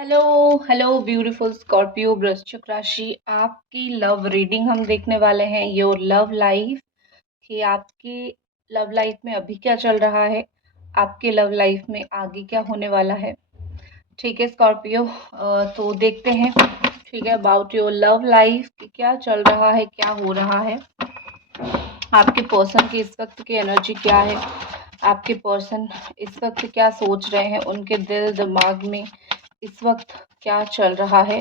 Hello hello beautiful Scorpio वृश्चिक राशि। आपकी लव रीडिंग हम देखने वाले हैं। योर लव लाइफ कि आपकी लव लाइफ में अभी क्या चल रहा है, आपके लव लाइफ में आगे क्या होने वाला है। ठीक है स्कॉर्पियो, तो देखते हैं। ठीक है, अबाउट योर लव लाइफ कि क्या चल रहा है, क्या हो रहा है, आपके पर्सन की इस वक्त की एनर्जी क्या है, आपके पर्सन इस वक्त क्या सोच रहे हैं, उनके दिल दिमाग में इस वक्त क्या चल रहा है,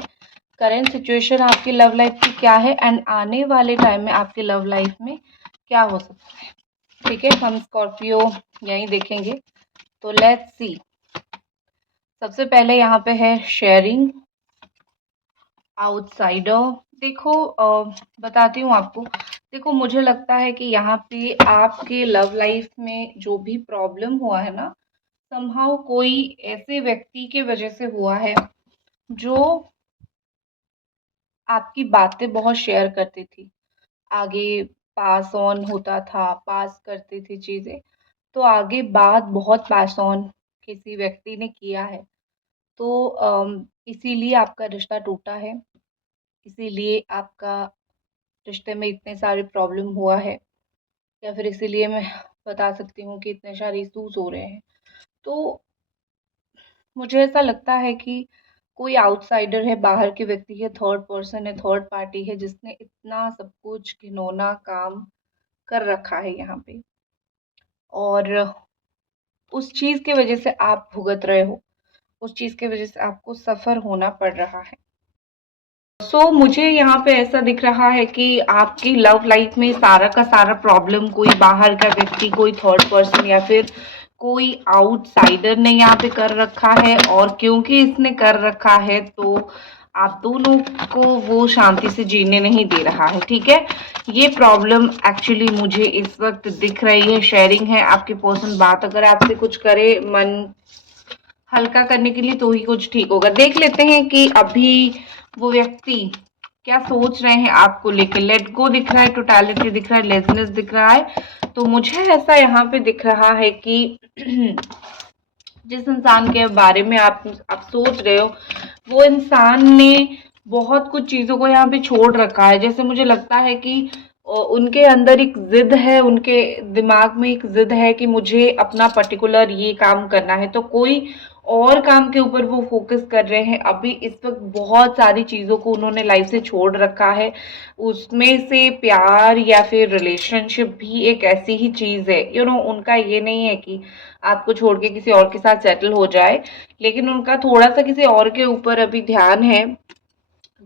करेंट सिचुएशन आपकी लव लाइफ की क्या है एंड आने वाले टाइम में आपकी लव लाइफ में क्या हो सकता है। ठीक है, हम स्कॉर्पियो यहीं देखेंगे। तो लेट्स सी। सबसे पहले यहाँ पे है शेयरिंग आउटसाइडर। देखो बताती हूँ आपको। देखो मुझे लगता है कि यहाँ पे आपके लव लाइफ में जो भी प्रॉब्लम हुआ है ना, समहाउ कोई ऐसे व्यक्ति के वजह से हुआ है जो आपकी बातें बहुत शेयर करती थी, आगे पास ऑन होता था, पास करती थी चीज़ें। तो आगे बात बहुत पास ऑन किसी व्यक्ति ने किया है। तो इसीलिए आपका रिश्ता टूटा है, इसीलिए आपका रिश्ते में इतने सारे प्रॉब्लम हुआ है, या फिर इसीलिए मैं बता सकती हूँ कि इतने सारे इश्यूज हो रहे हैं। तो मुझे ऐसा लगता है कि कोई आउटसाइडर है, बाहर के व्यक्ति है, थर्ड पर्सन है, थर्ड पार्टी है, जिसने इतना सब कुछ घिनौना काम कर रखा है यहाँ पे, और उस चीज़ की वजह से आप भुगत रहे हो, उस चीज़ की वजह से आपको सफ़र होना पड़ रहा है। मुझे यहाँ पे ऐसा दिख रहा है कि आपकी लव लाइफ में सारा का सारा प्रॉब्लम कोई बाहर का व्यक्ति, कोई थर्ड पर्सन या फिर कोई आउटसाइडर ने यहाँ पे कर रखा है। और क्योंकि इसने कर रखा है तो आप दोनों को वो शांति से जीने नहीं दे रहा है। ठीक है, ये प्रॉब्लम एक्चुअली मुझे इस वक्त दिख रही है। शेयरिंग है, आपके पर्सन बात अगर आपसे कुछ करे मन हल्का करने के लिए तो ही कुछ ठीक होगा। देख लेते हैं कि अभी वो व्यक्ति क्या सोच रहे हैं आपको लेके। लेट गो दिख रहा है, टोटलिटी दिख रहा है, लेजनेस दिख रहा है। तो मुझे ऐसा यहाँ पे दिख रहा है कि जिस इंसान के बारे में आप सोच रहे हो, वो इंसान ने बहुत कुछ चीजों को यहाँ पे छोड़ रखा है। जैसे मुझे लगता है कि उनके अंदर एक जिद है, उनके दिमाग में एक जिद है कि मुझे अपना पर्टिकुलर ये काम करना है, तो कोई और काम के ऊपर वो फोकस कर रहे हैं। अभी इस वक्त बहुत सारी चीज़ों को उन्होंने लाइफ से छोड़ रखा है। उसमें से प्यार या फिर रिलेशनशिप भी एक ऐसी ही चीज़ है। उनका ये नहीं है कि आपको छोड़ के किसी और के साथ सेटल हो जाए, लेकिन उनका थोड़ा सा किसी और के ऊपर अभी ध्यान है।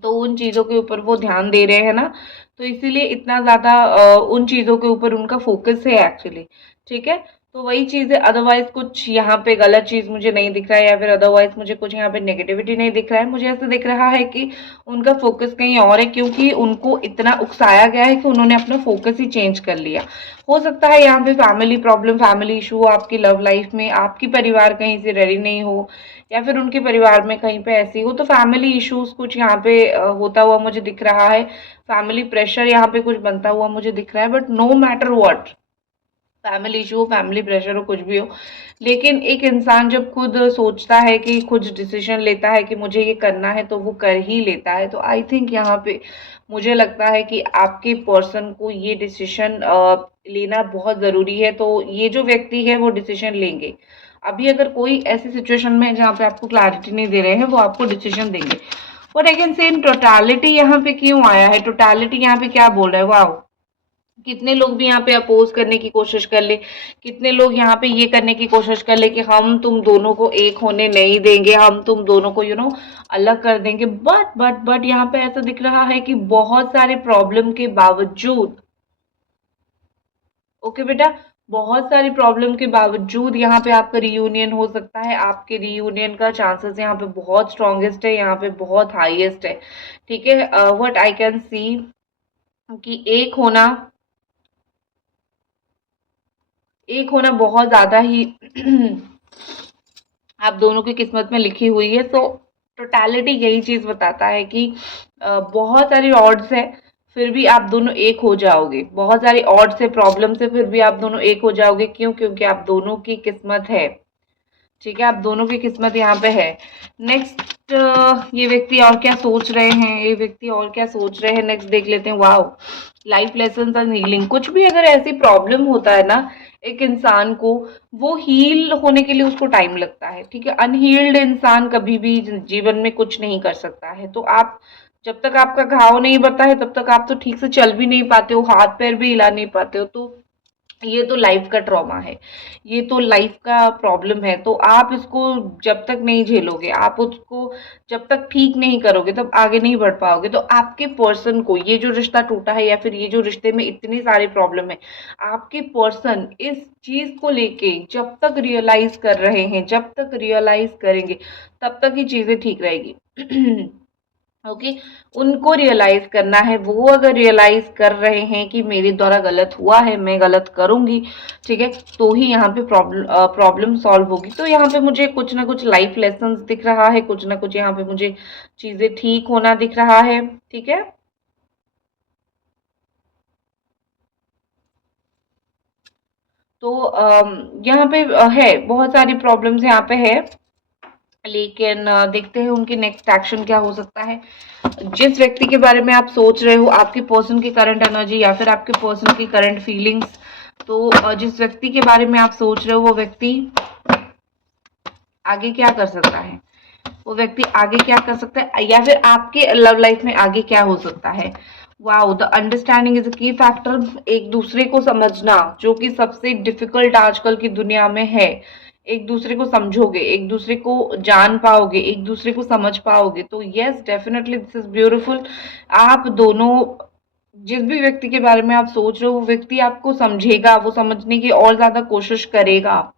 तो उन चीज़ों के ऊपर वो ध्यान दे रहे हैं ना, तो इसीलिए इतना ज़्यादा उन चीज़ों के ऊपर उनका फोकस है एक्चुअली। ठीक है, तो वही चीज़ है। अदरवाइज कुछ यहाँ पे गलत चीज़ मुझे नहीं दिख रहा है, या फिर अदरवाइज मुझे कुछ यहाँ पे नेगेटिविटी नहीं दिख रहा है। मुझे ऐसा दिख रहा है कि उनका फोकस कहीं और है, क्योंकि उनको इतना उकसाया गया है कि उन्होंने अपना फोकस ही चेंज कर लिया। हो सकता है यहाँ पे फैमिली प्रॉब्लम, फैमिली इशू आपकी लव लाइफ में, आपकी परिवार कहीं से रेडी नहीं हो, या फिर उनके परिवार में कहीं पे ऐसी हो। तो फैमिली इश्यूज कुछ यहाँ पे होता हुआ मुझे दिख रहा है। फैमिली प्रेशर यहाँ पे कुछ बनता हुआ मुझे दिख रहा है। But no matter what, family issue हो, फैमिली प्रेशर हो, कुछ भी हो, लेकिन एक इंसान जब खुद सोचता है कि खुद डिसीजन लेता है कि मुझे ये करना है, तो वो कर ही लेता है। तो आई थिंक यहाँ पे मुझे लगता है कि आपके पर्सन को ये डिसीजन लेना बहुत ज़रूरी है। तो ये जो व्यक्ति है वो डिसीजन लेंगे। अभी अगर कोई ऐसी सिचुएशन में है जहाँ पे आपको क्लैरिटी नहीं दे रहे हैं, वो आपको डिसीजन देंगे। But I can say in totality यहाँ पे क्यों आया है, टोटालिटी यहाँ पे क्या बोल रहा है। वाह, कितने लोग भी यहाँ पे अपोज करने की कोशिश कर ले, कितने लोग यहाँ पे ये करने की कोशिश कर ले कि हम तुम दोनों को एक होने नहीं देंगे, हम तुम दोनों को अलग कर देंगे। बट यहाँ पे ऐसा दिख रहा है कि बहुत सारे प्रॉब्लम के बावजूद, ओके बेटा, बहुत सारी प्रॉब्लम के बावजूद यहाँ पे आपका रियूनियन हो सकता है। आपके रियूनियन का चांसेस यहाँ पे बहुत स्ट्रॉन्गेस्ट है, यहाँ पे बहुत हाईएस्ट है। ठीक है, व्हाट आई कैन सी कि एक होना बहुत ज्यादा ही आप दोनों की किस्मत में लिखी हुई है। तो टोटालिटी यही चीज बताता है कि बहुत सारी ऑड्स है, फिर भी आप दोनों एक हो जाओगे। बहुत सारी ऑड्स है, प्रॉब्लम से, फिर भी आप दोनों एक हो जाओगे। क्यों? क्योंकि आप दोनों की किस्मत है। ठीक है, आप दोनों की किस्मत यहाँ पे है। नेक्स्ट ये व्यक्ति और क्या सोच रहे हैं, ये व्यक्ति और क्या सोच रहे हैं, नेक्स्ट देख लेते हैं। Wow, life lesson and healing. कुछ भी अगर ऐसी प्रॉब्लम होता है ना एक इंसान को, वो हील होने के लिए उसको टाइम लगता है, ठीक है। अनहील्ड इंसान कभी भी जीवन में कुछ नहीं कर सकता है। तो आप जब तक आपका घाव नहीं भरता है तब तक आप तो ठीक से चल भी नहीं पाते हो, हाथ पैर भी हिला नहीं पाते हो। तो ये तो लाइफ का ट्रॉमा है, ये तो लाइफ का प्रॉब्लम है। तो आप इसको जब तक नहीं झेलोगे, आप उसको जब तक ठीक नहीं करोगे, तब आगे नहीं बढ़ पाओगे। तो आपके पर्सन को ये जो रिश्ता टूटा है, या फिर ये जो रिश्ते में इतनी सारी प्रॉब्लम है, आपके पर्सन इस चीज को लेके जब तक रियलाइज कर रहे हैं, जब तक रियलाइज करेंगे, तब तक ही चीजें ठीक रहेगी। ओके, उनको रियलाइज करना है। वो अगर रियलाइज कर रहे हैं कि मेरे द्वारा गलत हुआ है, मैं गलत करूंगी, ठीक है, तो ही यहाँ पे प्रॉब्लम सॉल्व होगी। तो यहाँ पे मुझे कुछ ना कुछ लाइफ लेसन्स दिख रहा है, कुछ ना कुछ यहाँ पे मुझे चीजें ठीक होना दिख रहा है, ठीक है। तो यहाँ पे है बहुत सारी प्रॉब्लम्स यहाँ पे है, लेकिन देखते हैं उनकी नेक्स्ट एक्शन क्या हो सकता है। जिस व्यक्ति के बारे में आप सोच रहे हो, आपके पर्सन की करंट एनर्जी या फिर आपके पर्सन की करंट फीलिंग्स, तो जिस व्यक्ति के बारे में आप सोच रहे हो वो व्यक्ति आगे क्या कर सकता है, वो व्यक्ति आगे क्या कर सकता है, या फिर आपके लव लाइफ में आगे क्या हो सकता है। Wow, the understanding is a की फैक्टर। एक दूसरे को समझना, जो कि सबसे डिफिकल्ट आजकल की दुनिया में है। एक दूसरे को समझोगे, एक दूसरे को जान पाओगे, एक दूसरे को समझ पाओगे, तो yes definitely this is beautiful. आप दोनों, जिस भी व्यक्ति के बारे में आप सोच रहे हो, वो व्यक्ति आपको समझेगा, वो समझने की और ज्यादा कोशिश करेगा।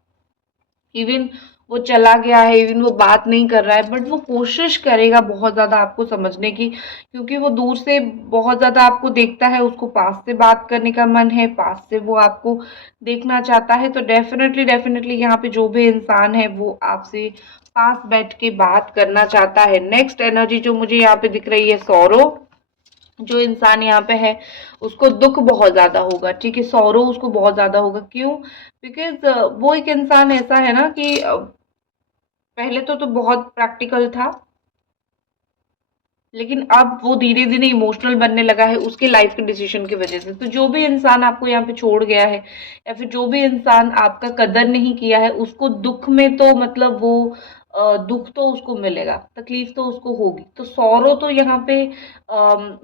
इवन वो चला गया है, इवन वो बात नहीं कर रहा है, बट वो कोशिश करेगा बहुत ज्यादा आपको समझने की, क्योंकि वो दूर से बहुत ज्यादा आपको देखता है, उसको पास से बात करने का मन है, पास से वो आपको देखना चाहता है। तो डेफिनेटली डेफिनेटली यहाँ पे जो भी इंसान है वो आपसे पास बैठ के बात करना चाहता है। नेक्स्ट एनर्जी जो मुझे यहाँ पे दिख रही है, सौरो। जो इंसान यहाँ पे है उसको दुख बहुत ज्यादा होगा, ठीक है, सौरो उसको बहुत ज्यादा होगा। क्यों? बिकॉज वो एक इंसान ऐसा है ना कि पहले तो बहुत प्रैक्टिकल था, लेकिन अब वो धीरे धीरे इमोशनल बनने लगा है उसके लाइफ के डिसीजन की वजह से। तो जो भी इंसान आपको यहाँ पे छोड़ गया है, या फिर जो भी इंसान आपका कदर नहीं किया है, उसको दुख में तो मतलब वो दुख तो उसको मिलेगा, तकलीफ तो उसको होगी। तो सौरो तो यहाँ पे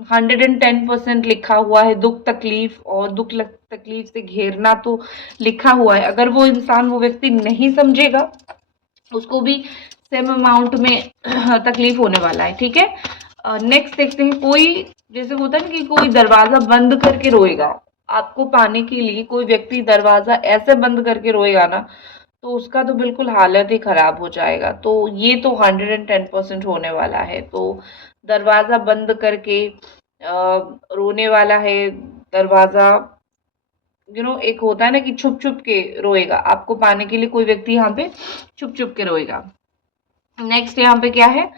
110% लिखा हुआ है, दुख तकलीफ, और तकलीफ से घेरना तो लिखा हुआ है। अगर वो इंसान, वो व्यक्ति नहीं समझेगा, उसको भी सेम अमाउंट में तकलीफ होने वाला है, ठीक है। नेक्स्ट देखते हैं, कोई जैसे होता है ना कि कोई दरवाजा बंद करके रोएगा आपको पाने के लिए, कोई व्यक्ति दरवाजा ऐसे बंद करके रोएगा ना, तो उसका तो बिल्कुल हालत ही खराब हो जाएगा। तो ये तो 110% होने वाला है। तो दरवाजा बंद करके रोने वाला है, दरवाजा, एक होता है ना कि छुप छुप के रोएगा आपको पाने के लिए, कोई व्यक्ति यहाँ पे छुप छुप के रोएगा। नेक्स्ट यहाँ पे क्या है,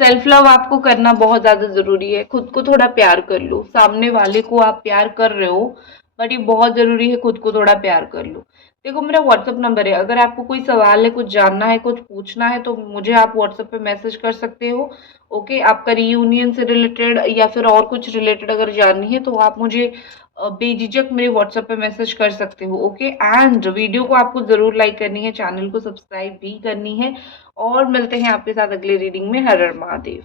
सेल्फ लव आपको करना बहुत ज्यादा जरूरी है। खुद को थोड़ा प्यार कर लो, सामने वाले को आप प्यार कर रहे हो, बट ये बहुत जरूरी है खुद को थोड़ा प्यार कर लो। देखो, मेरा व्हाट्सअप नंबर है, अगर आपको कोई सवाल है, कुछ जानना है, कुछ पूछना है, तो मुझे आप व्हाट्सएप पे मैसेज कर सकते हो। ओके, आपका रीयूनियन से रिलेटेड या फिर और कुछ रिलेटेड अगर जाननी है, तो आप मुझे बेझिझक मेरे व्हाट्सएप पे मैसेज कर सकते हो। ओके, एंड वीडियो को आपको जरूर लाइक करनी है, चैनल को सब्सक्राइब भी करनी है, और मिलते हैं आपके साथ अगले रीडिंग में। हर हर महादेव।